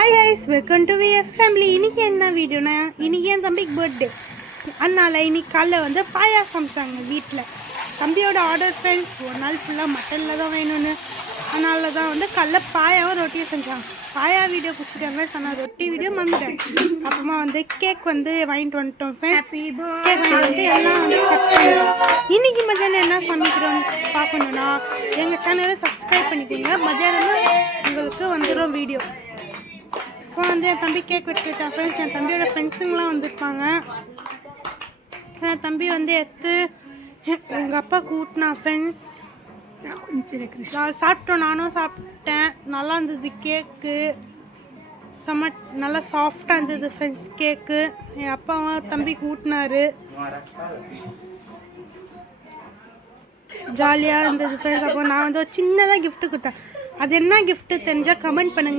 Hi guys, welcome to VF family. இன்றைக்கி என்ன வீடியோனா, இன்றைக்கி என் தம்பிக்கு பர்த்டே. அதனால் இன்றைக்கி காலைல வந்து பாயாசம் சமைச்சாங்க வீட்டில். தம்பியோட ஆர்டர் ஃப்ரெண்ட்ஸ், ஒரு நாள் ஃபுல்லாக மட்டனில் தான் வேணும்னு. அதனால தான் வந்து காலைல பாயாவும் ரொட்டியும் செஞ்சாங்க. பாயா வீடியோ பிடிச்சிட்டாங்க, ஆனால் ரொட்டி வீடியோ மறந்துட்டேன். அப்புறமா வந்து கேக் வந்து வாங்கிட்டு வந்துட்டோம் ஃப்ரெண்ட்ஸ். கேக் வாங்கிட்டு வந்து எல்லாம் வந்து கட் பண்ணிட்டோம். இன்றைக்கி மத்தியானம் என்ன சமைக்கிறோம் பார்க்கணுன்னா எங்கள் சேனலை சப்ஸ்கிரைப் பண்ணிக்கோங்க. மத்தியானம் உங்களுக்கு வந்துடும் வீடியோ. இப்போ வந்து என் தம்பி கேக் வெட்டிட்டான் ஃப்ரெண்ட்ஸ். என் தம்பியோட ஃப்ரெண்ட்ஸுங்களாம் வந்திருப்பாங்க. என் தம்பி வந்து எங்கள் அப்பா கூட்டினா ஃப்ரெண்ட்ஸ். சாப்பிட்டோம், நானும் சாப்பிட்டேன். நல்லா இருந்தது கேக்கு, நல்லா சாஃப்டாக இருந்தது ஃப்ரெண்ட்ஸ் கேக்கு. என் அப்பாவும் தம்பிக்கு ஊட்டினாரு, ஜாலியாக இருந்தது ஃப்ரெண்ட்ஸ். அப்போ நான் வந்து ஒரு சின்னதாக கிஃப்ட்டு கொடுத்தேன். அது என்ன கிஃப்ட்டு தெரிஞ்சால் கமெண்ட் பண்ணுங்க.